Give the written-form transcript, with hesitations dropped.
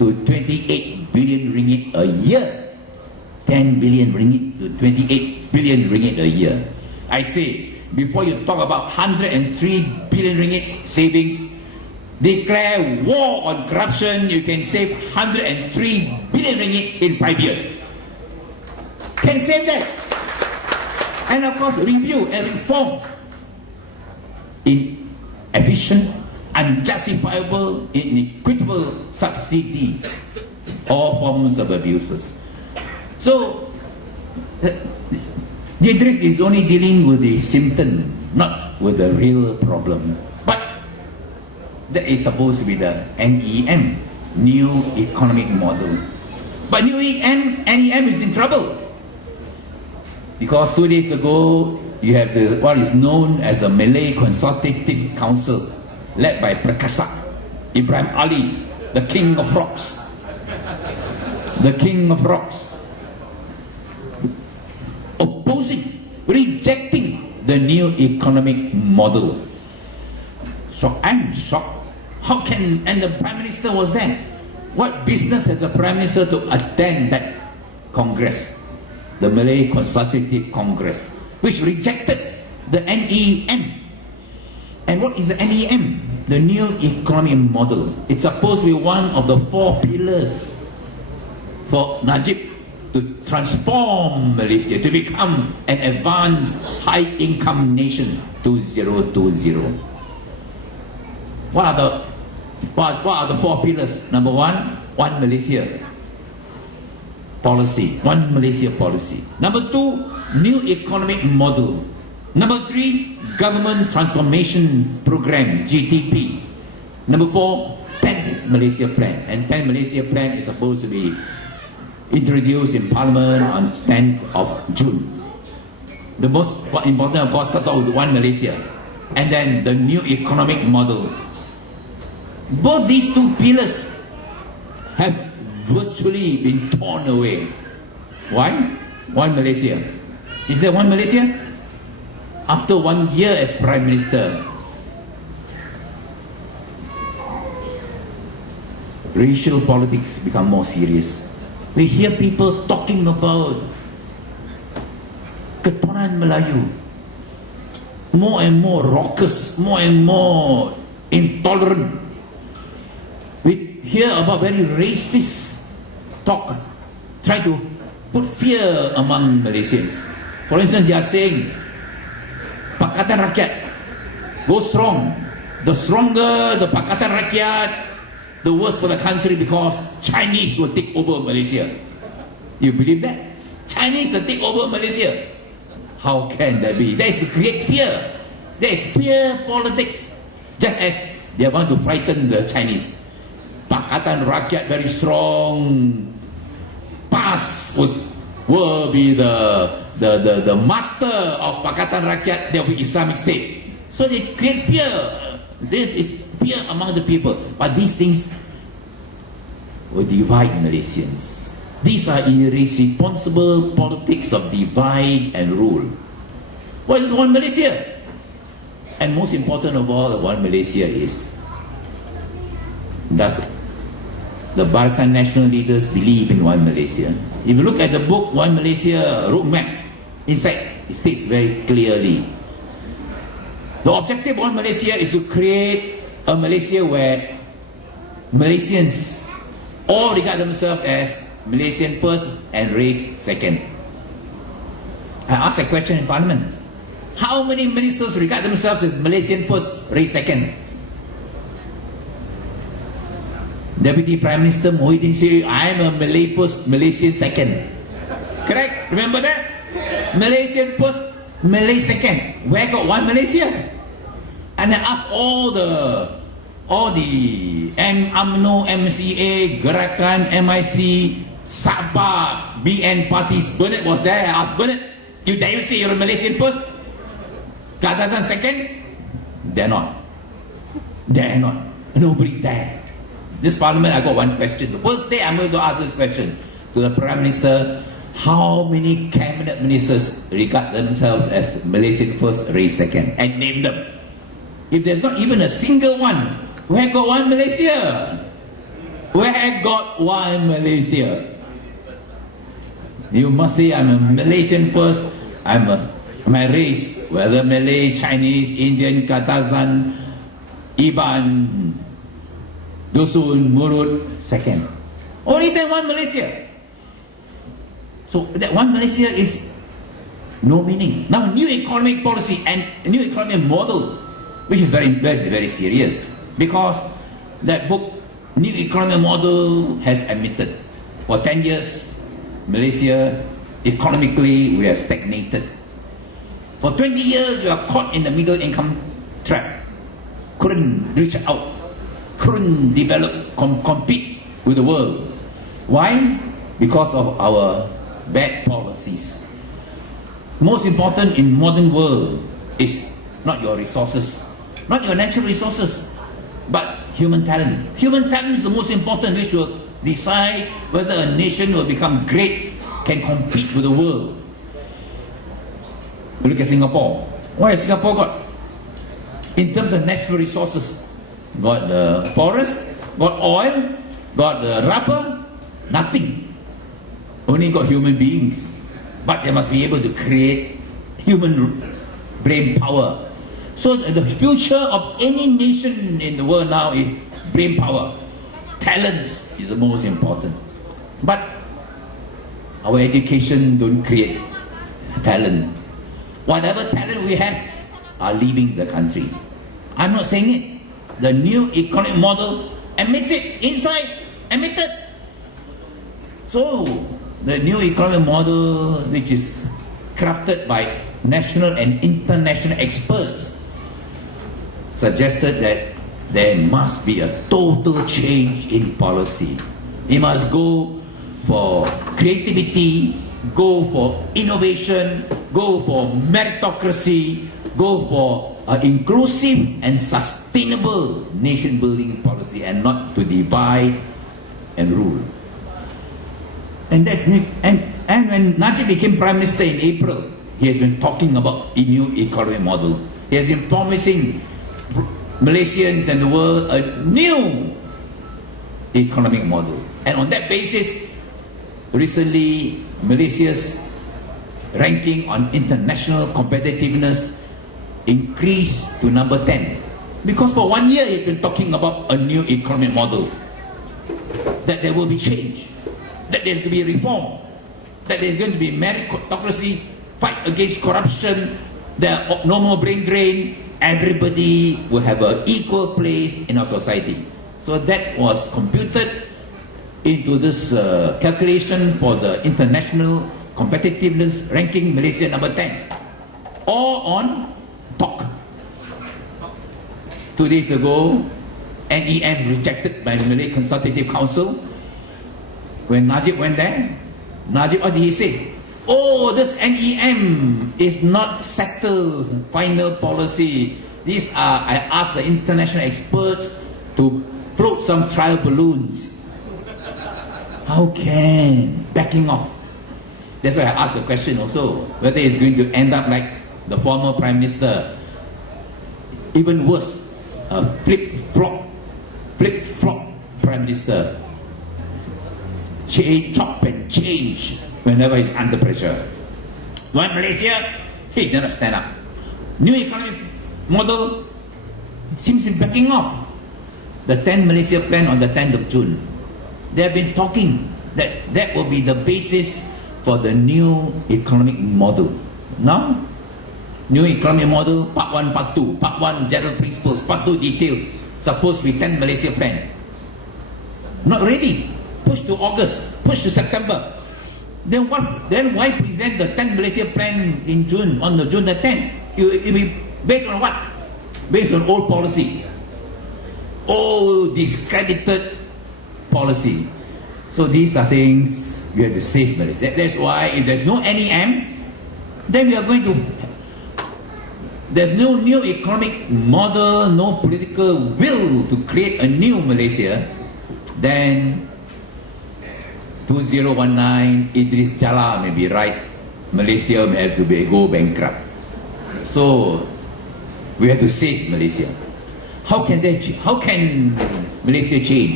to 28 billion ringgit a year. 10 billion ringgit to 28 billion ringgit a year. I say, before you talk about 103 billion ringgit savings, declare war on corruption, you can save 103 billion ringgit in 5 years. Can save that. And of course, review and reform in efficient, unjustifiable, inequitable subsidy, all forms of abuses. So, Idris is only dealing with the symptom, not with the real problem. But that is supposed to be the NEM, New Economic Model. But NEM is in trouble. Because 2 days ago, you have what is known as the Malay Consultative Council, led by Perkasa, Ibrahim Ali, the King of Rocks. The King of Rocks. Opposing, rejecting the new economic model. So I'm shocked. How can, and the Prime Minister was there. What business has the Prime Minister to attend that Congress? The Malay Consultative Congress, which rejected the NEM. And what is the NEM? The new economic model. It's supposed to be one of the 4 pillars for Najib to transform Malaysia, to become an advanced high-income nation 2020. What are the 4 pillars? Number 1, One Malaysia policy. One Malaysia policy. Number 2, new economic model. Number 3, government transformation program, GTP. Number 4, 10 Malaysia plan. And 10 Malaysia plan is supposed to be introduced in Parliament on 10th of June. The most important, of course, starts out with One Malaysia, and then the new economic model. Both these 2 pillars have virtually been torn away. Why? One Malaysia. Is there One Malaysia? After 1 year as Prime Minister, racial politics become more serious. We hear people talking about keturunan Melayu, more and more raucous, more and more intolerant. We hear about very racist talk, try to put fear among Malaysians. For instance, they are saying, Pakatan Rakyat, go strong. The stronger the Pakatan Rakyat, the worse for the country, because Chinese will take over Malaysia. You believe that? Chinese will take over Malaysia. How can that be? That is to create fear. That is fear politics. Just as they want to frighten the Chinese. Pakatan Rakyat very strong. PAS will be the master of Pakatan Rakyat. There will be Islamic State. So they create fear. This is fear among the people. But these things will divide Malaysians. These are irresponsible politics of divide and rule. What is One Malaysia? And most important of all, One Malaysia is, does the Barisan National leaders believe in One Malaysia? If you look at the book One Malaysia Roadmap, inside it states very clearly, the objective of One Malaysia is to create a Malaysia where Malaysians all regard themselves as Malaysian first and race second. I asked a question in Parliament. How many ministers regard themselves as Malaysian first, race second? Deputy Prime Minister Muhyiddin said, I am a Malay first, Malaysian second. Correct? Remember that? Malaysian first, Malay second. Where got One Malaysia? And I asked all the UMNO, MCA, Gerakan, MIC, Sabah, BN parties. Bernard was there. I asked Bernard, you dare you say you're a Malaysian first? Kadazan second? Dare not. Dare not. Nobody dare. This Parliament, I got one question. The first day I'm going to ask this question to the Prime Minister. How many cabinet ministers regard themselves as Malaysian first, race second? And name them. If there's not even a single one, where got One Malaysia? Where got one Malaysia? You must say, I'm a Malaysian first. My race, whether Malay, Chinese, Indian, Katasan, Iban, Dusun, Murut, second. Only then one Malaysia. So that one Malaysia is no meaning. Now, new economic policy and new economic model, which is very serious, because that book, New Economic Model, has admitted for 10 years, Malaysia, economically, we have stagnated. For 20 years, we are caught in the middle income trap. Couldn't reach out, couldn't develop, compete with the world. Why? Because of our bad policies. Most important in modern world is not your resources, not your natural resources, but human talent. Human talent is the most important, which will decide whether a nation will become great, can compete with the world. Look at Singapore. What has Singapore got? In terms of natural resources, got the forest, got oil, got the rubber, nothing. Only got human beings. But they must be able to create human brain power. So the future of any nation in the world now is brain power. Talents is the most important. But our education don't create talent. Whatever talent we have are leaving the country. I'm not saying it. The new economic model admits it inside, admitted. So the new economic model, which is crafted by national and international experts, suggested that there must be a total change in policy. We must go for creativity, go for innovation, go for meritocracy, go for an inclusive and sustainable nation building policy, and not to divide and rule. And that's and when Najib became Prime Minister in April, he has been talking about a new economic model. He has been promising Malaysians and the world a new economic model. And on that basis, recently Malaysia's ranking on international competitiveness increased to number 10. Because for 1 year he's been talking about a new economic model. That there will be change, that there's going to be reform, that there's going to be meritocracy, fight against corruption, there are no more brain drain, everybody will have an equal place in our society. So that was computed into this calculation for the international competitiveness ranking, Malaysia number 10. All on talk. 2 days ago, NEM rejected by the Malay Consultative Council. When Najib went there, Najib, what did he say? Oh, this NEM is not settled final policy. These are, I asked the international experts to float some trial balloons. How can? Backing off. That's why I asked the question also, whether it's going to end up like the former Prime Minister. Even worse, a flip-flop Prime Minister. Chop and change whenever he's under pressure. One Malaysia, he never stand up. New economic model seems to be backing off. The 10 Malaysia plan on the 10th of June. They have been talking that that will be the basis for the new economic model. Now, new economic model, part 1, part 2. Part 1, general principles. Part 2, details. Supposed to be 10 Malaysia plan. Not ready. Push to August, push to September. Then what? Then why present the 10 Malaysia plan in June, on the June the 10th? It will be based on what? Based on old policy. Old discredited policy. So these are things we have to save Malaysia. That's why if there's no NEM, then we are going to, there's no new economic model, no political will to create a new Malaysia, then 2019, Idris Jala may be right. Malaysia may have to go bankrupt. So we have to save Malaysia. How can Malaysia change?